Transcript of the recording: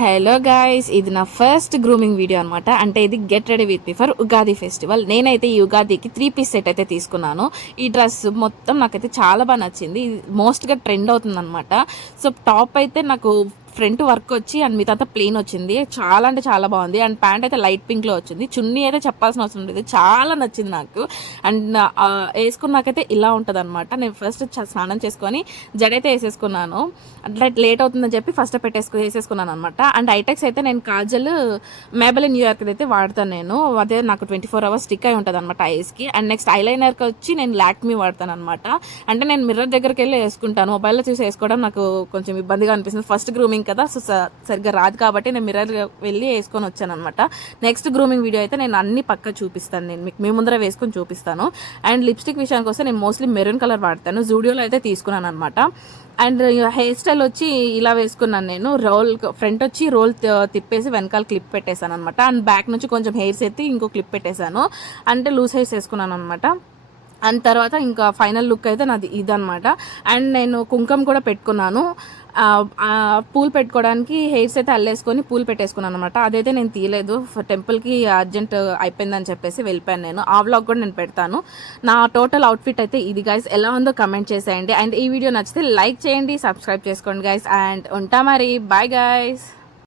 Hello guys, ఇది నా first grooming video అనమాట. అంటే ఇది get ready with me for Ugadi festival. నేనైతే ఈ ఉగాదికి 3 పీస్ సెట్ అయితే తీసుకున్నాను. ఈ డ్రెస్ మొత్తం నాకైతే చాలా బాగా నచ్చింది. మోస్ట్గా ట్రెండ్ అవుతుంది అనమాట. సో టాప్ అయితే నాకు ఫ్రంట్ వర్క్ వచ్చి అండ్ మిగతా ప్లెయిన్ వచ్చింది. చాలా అంటే చాలా బాగుంది. అండ్ ప్యాంట్ అయితే లైట్ పింక్లో వచ్చింది. చున్నీ అయితే చెప్పాల్సిన అవసరం లేదు, చాలా నచ్చింది నాకు. అండ్ వేసుకున్నాకైతే ఇలా ఉంటుంది అనమాట. నేను ఫస్ట్ స్నానం చేసుకొని జడైతే వేసేసుకున్నాను. అట్లా లేట్ అవుతుందని చెప్పి ఫస్ట్ వేసేసుకున్నాను అనమాట. అండ్ ఐటెక్స్ అయితే నేను కాజల్ మేబెలిన్ న్యూయార్క్ అయితే వాడతాను నేను. అదే నాకు 24 hours స్టిక్ అయి ఉంటుంది అనమాట ఐస్కి. అండ్ నెక్స్ట్ ఐలైనర్కి వచ్చి నేను లాక్మీ వాడతాను అనమాట. అంటే నేను మిర్రర్ దగ్గరికి వెళ్ళి వేసుకుంటాను. మొబైల్లో చూసి వేసుకోవడం నాకు కొంచెం ఇబ్బందిగా అనిపిస్తుంది. ఫస్ట్ గ్రూమింగ్ కదా, సో సరిగ్గా రాదు కాబట్టి నేను మిర్రర్ వెళ్ళి వేసుకొని వచ్చాను అనమాట. నెక్స్ట్ గ్రూమింగ్ వీడియో అయితే నేను అన్ని పక్క చూపిస్తాను. నేను మీకు మీ ముందర వేసుకొని చూపిస్తాను. అండ్ లిప్స్టిక్ విషయానికి వస్తే నేను మోస్ట్లీ మెరూన్ కలర్ వాడతాను. జూడియోలో అయితే తీసుకున్నాను అనమాట. అండ్ హెయిర్ స్టైల్ వచ్చి ఇలా వేసుకున్నాను నేను. ఫ్రంట్ వచ్చి రోల్ తిప్పేసి వెనకాల క్లిప్ పెట్టేశాను అనమాట. అండ్ బ్యాక్ నుంచి కొంచెం హెయిర్స్ ఎత్తి ఇంకో క్లిప్ పెట్టేశాను. అంటే లూజ్ హెయిర్స్ వేసుకున్నాను అనమాట. అండ్ తర్వాత ఇంకా ఫైనల్ లుక్ అయితే నాది ఇదనమాట. అండ్ నేను కుంకుమ కూడా పెట్టుకున్నాను. పూలు పెట్టుకోవడానికి హెయిర్స్ అయితే అల్లేసుకొని పూలు పెట్టేసుకున్నాను అనమాట. అదైతే నేను తీయలేదు, టెంపుల్కి అర్జెంట్ అయిపోయిందని చెప్పేసి వెళ్ళిపోయాను నేను. ఆ వ్లాగ్ కూడా నేను పెడతాను. నా టోటల్ అవుట్ఫిట్ అయితే ఇది గైస్. ఎలా ఉందో కమెంట్ చేసేయండి. అండ్ ఈ వీడియో నచ్చితే లైక్ చేయండి, సబ్స్క్రైబ్ చేసుకోండి గైస్. అండ్ ఉంటా మరి, బాయ్ గైస్.